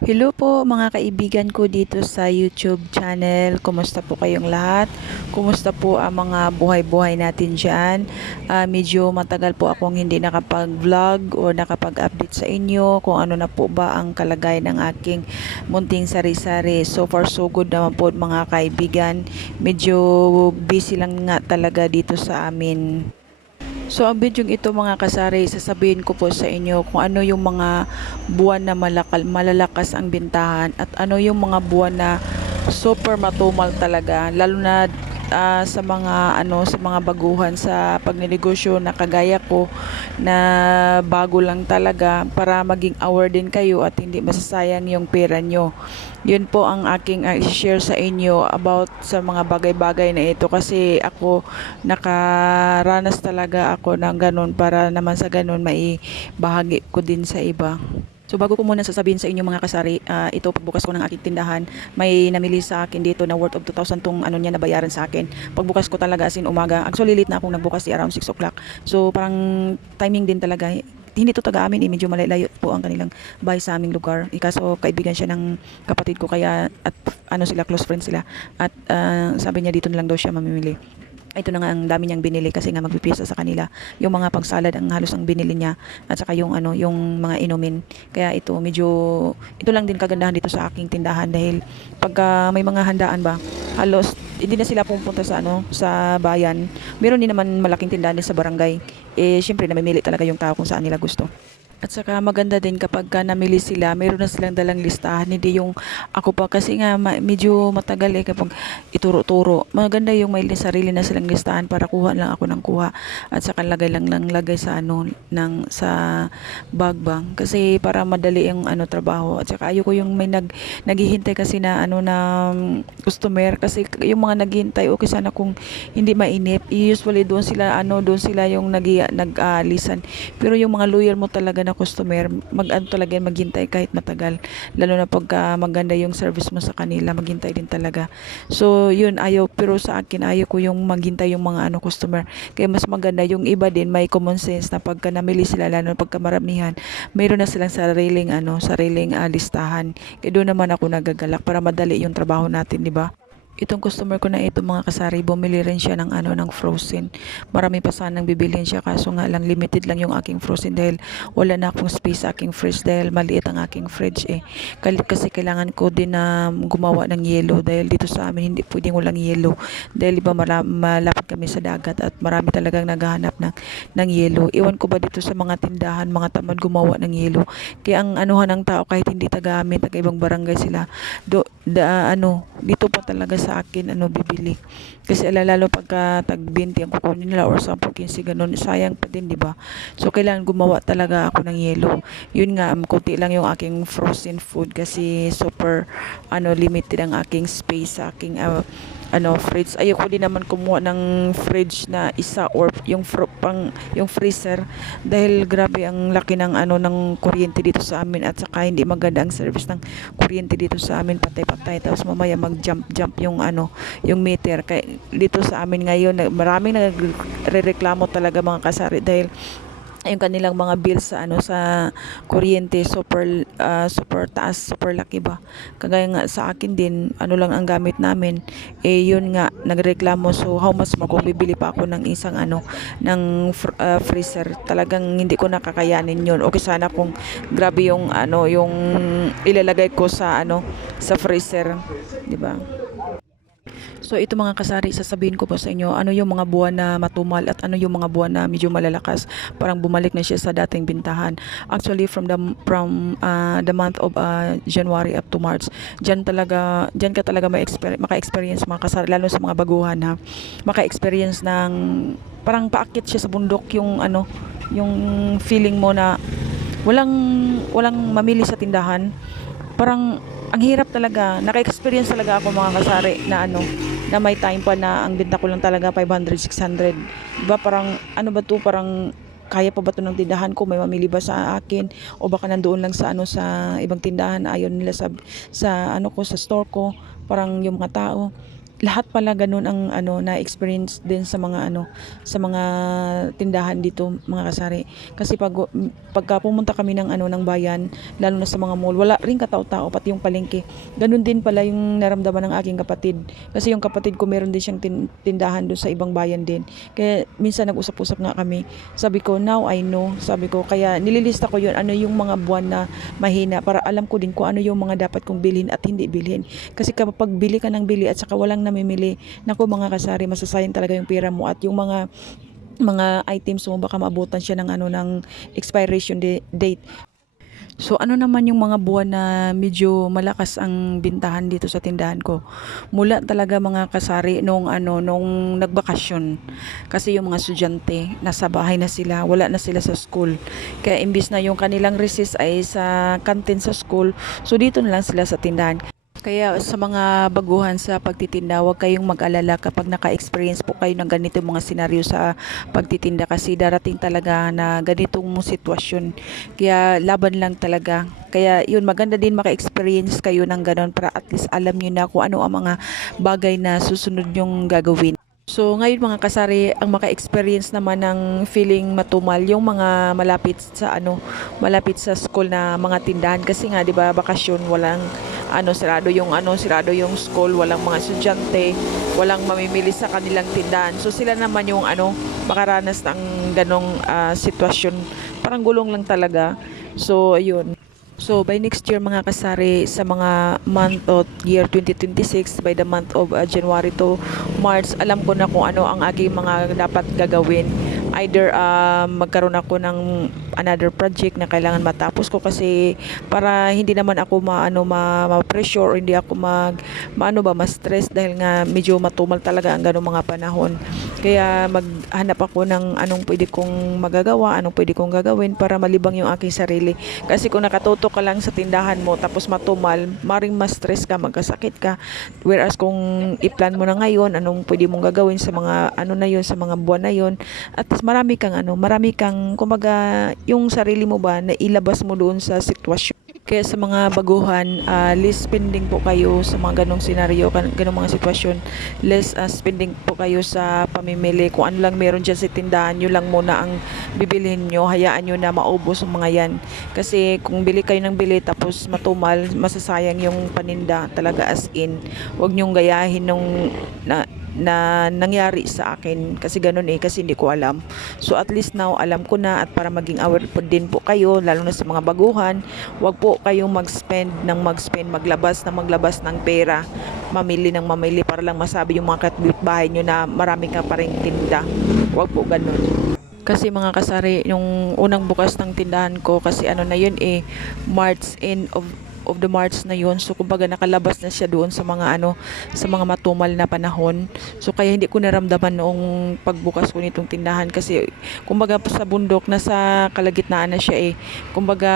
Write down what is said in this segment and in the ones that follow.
Hello po mga kaibigan ko dito sa YouTube channel. Kumusta po kayong lahat? Kumusta po ang mga buhay-buhay natin dyan? Medyo matagal po akong hindi nakapag-vlog o nakapag-update sa inyo kung ano na po ba ang kalagayan ng aking munting sari-sari. So far so good naman po mga kaibigan. Medyo busy lang nga talaga dito sa amin. So ang video ito mga kasari, sasabihin ko po sa inyo kung ano yung mga buwan na malalakas ang bintahan at ano yung mga buwan na super matumal talaga, lalo na sa mga baguhan sa pagnenegosyo na kagaya ko na bago lang talaga, para maging aware din kayo at hindi masasayang yung pera nyo. Yun po ang aking i-share sa inyo about sa mga bagay-bagay na ito, kasi ako nakaranas talaga ako ng ganun, para naman sa ganun maibahagi ko din sa iba. So bago ko muna sasabihin sa inyo mga kasari, ito pagbukas ko ng aking tindahan, may namili sa akin dito na worth of 2,000 tong ano niya nabayaran sa akin. Pagbukas ko talaga as in umaga, actually late na akong nagbukas around 6 o'clock. So parang timing din talaga. Hindi to taga amin, medyo malayo po ang kanilang bahay sa aming lugar. Ikaso kaibigan siya ng kapatid ko, kaya at ano sila, close friends sila. At sabi niya dito na lang daw siya mamimili. Ito na nga ang dami niyang binili, kasi nga magpipisa sa kanila. Yung mga pangsalad ang halos ang binili niya, at saka yung ano, yung mga inumin. Kaya ito medyo, ito lang din kagandahan dito sa aking tindahan, dahil pagka may mga handaan ba, halos hindi na sila pupunta sa ano, sa bayan. Meron din naman malaking tindahan din sa barangay. Syempre namimili talaga yung tao kung saan nila gusto. At saka maganda din kapag namili sila, mayroon na silang dalang listahan. Hindi yung ako pa, kasi nga medyo matagal kapag ituro-turo. Maganda yung may sarili na silang listahan, para kuha lang ako ng kuha. At saka lagay lang ng lagay sa ano, sa bag bang. Kasi para madali yung ano, trabaho. At saka ayoko yung may naghihintay kasi na ano, na customer. Kasi yung mga naghihintay, okay sana kung hindi mainip. Usually doon sila ano, doon sila yung nag-aalisan. Pero yung mga loyal mo talaga na customer, ano talaga yan, maghintay kahit matagal. Lalo na pagka maganda yung service mo sa kanila, maghintay din talaga. So yun, ayaw, pero sa akin ayaw ko yung maghintay yung mga ano, customer. Kaya mas maganda yung iba din, may common sense na pagka namili sila, lalo na pagka maramihan, mayroon na silang sariling ano, sariling listahan. Kaya doon naman ako nagagalak, para madali yung trabaho natin, di ba? Itong customer ko na ito mga kasari, bumili rin siya ng ano, ng frozen. Marami pa sanang bibilhin siya, kaso nga lang limited lang yung aking frozen, dahil wala na akong space sa aking fridge, dahil maliit ang aking fridge Kasi kailangan ko din na gumawa ng yelo, dahil dito sa amin hindi pwedeng walang yelo, dahil iba malapit kami sa dagat at marami talagang naghahanap ng yelo. Iwan ko ba dito sa mga tindahan, mga tamad gumawa ng yelo. Kaya ang anuhan ng tao, kahit hindi taga amin, taga ibang barangay sila, dito pa talaga sa akin ano, bibili. Kasi lalo pagka tag 20 ang kukunin nila, or 10, 15 ganun, sayang pa din, di ba? So kailangan gumawa talaga ako ng yelo. Yun nga, konti lang yung aking frozen food, kasi super ano, limited ang aking space sa aking ano, fridge. Ayoko din naman kumuha ng fridge na isa, or yung freezer, dahil grabe ang laki ng ano, ng kuryente dito sa amin, at saka hindi maganda ang service ng kuryente dito sa amin, patay-patay, tapos mamaya mag-jump yung ano, yung meter. Kaya dito sa amin ngayon, maraming nagrereklamo talaga mga kasari, dahil yung kanilang mga bills sa ano, sa kuryente super taas, super laki ba. Kagaya nga sa akin din, ano lang ang gamit namin, yun nga nagreklamo. So how much mo kung bibili pa ako ng isang ano, ng freezer, talagang hindi ko nakakayanin yun. Okay sana kung grabe yung ano, yung ilalagay ko sa ano, sa freezer, di ba? So ito mga kasari, sasabihin ko po sa inyo ano yung mga buwan na matumal, at ano yung mga buwan na medyo malalakas, parang bumalik na siya sa dating bintahan. Actually the month of January up to March, diyan ka talaga maka-experience mga kasari, lalo sa mga baguhan ha. Maka-experience ng parang paakyat siya sa bundok, yung ano, yung feeling mo na walang walang mamili sa tindahan. Parang ang hirap talaga. Naka-experience talaga ako mga kasari na ano, na may time pa na ang benta ko lang talaga 500, 600. Diba parang ano ba to, parang kaya pa ba to ng tindahan ko, may mamili ba sa akin, o baka nandoon lang sa ano, sa ibang tindahan, ayaw nila sa ano ko, sa store ko, parang yung mga tao. lahat pala ganun ang na experience din sa mga sa mga tindahan dito mga kasari. Kasi pagka pumunta kami ng ng bayan, lalo na sa mga mall, wala ring katao-tao pati yung palengke. Ganun din pala yung naramdaman ng aking kapatid. Kasi yung kapatid ko meron din siyang tindahan doon sa ibang bayan din. Kaya minsan nag-usap-usap nga kami. Sabi ko, now I know. Sabi ko, kaya nililista ko yun, ano yung mga buwan na mahina para alam ko din kung ano yung mga dapat kong bilhin at hindi bilhin. Kasi kapag bili ka ng bili at saka walang namimili, naku mga kasari, masasayang talaga yung pera mo at yung mga items mo baka maabutan siya ng ng expiration date. So ano naman yung mga buwan na medyo malakas ang bintahan dito sa tindahan ko? Mula talaga mga kasari nung nagbakasyon. Kasi yung mga estudyante nasa bahay na sila, wala na sila sa school. Kaya imbis na yung kanilang recess ay sa canteen sa school, so dito na lang sila sa tindahan. Kaya sa mga baguhan sa pagtitinda, huwag kayong mag-alala kapag naka-experience po kayo ng ganitong mga senaryo sa pagtitinda kasi darating talaga na ganitong sitwasyon. Kaya laban lang talaga. Kaya yun, maganda din maka-experience kayo ng ganon para at least alam nyo na kung ano ang mga bagay na susunod nyong gagawin. So ngayon mga kasari, ang maka-experience naman ng feeling matumal yung mga malapit sa school na mga tindahan kasi nga 'di ba bakasyon, walang sirado yung school, walang mga estudyante, walang mamimili sa kanilang tindahan. So sila naman yung makaranas ng ganong sitwasyon. Parang gulong lang talaga. So ayun. So by next year mga kasari, sa mga month of year 2026, by the month of January to March, alam ko na kung ano ang aking mga dapat gagawin. Either magkaroon ako ng another project na kailangan matapos ko kasi para hindi naman ako ma-pressure or hindi ako ma-stress dahil nga medyo matumal talaga ang ganung mga panahon. Kaya maghanap ako ng anong pwede kong magagawa, anong pwede kong gagawin para malibang yung aking sarili. Kasi kung nakatutok ka lang sa tindahan mo tapos matumal, maring ma-stress ka, magkasakit ka. Whereas kung i-plan mo na ngayon anong pwede mong gagawin sa mga na yun, sa mga buwan na yun, at marami kang kumbaga yung sarili mo ba na ilabas mo doon sa sitwasyon. Kaya sa mga baguhan, less spending po kayo sa mga ganong senaryo, ganong mga sitwasyon. Less spending po kayo sa pamimili. Kung ano lang meron dyan sa tindahan, yun lang muna ang bibilhin nyo. Hayaan nyo na maubos ang mga yan. Kasi kung bili kayo ng bili tapos matumal, masasayang yung paninda talaga as in. Huwag nyong gayahin na nangyari sa akin kasi ganun kasi hindi ko alam. So at least now alam ko na at para maging aware po din po kayo lalo na sa mga baguhan, wag po kayong maglabas ng pera, mamili para lang masabi yung mga kapitbahay nyo na marami ka pa ring tinda. Wag po ganun. Kasi mga kasari, yung unang bukas ng tindahan ko kasi na yun March, end of the March na yun. So kumbaga nakalabas na siya doon sa mga sa mga matumal na panahon. So kaya hindi ko naramdaman noong pagbukas ko nitong tindahan kasi kumbaga sa bundok nasa kalagitnaan na siya kumbaga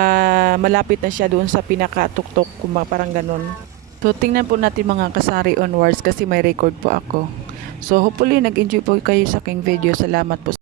malapit na siya doon sa pinakatuktok, kumbaga parang ganun. So tingnan po natin mga kasari onwards kasi may record po ako. So hopefully nag-enjoy po kayo sa aking video. Salamat po.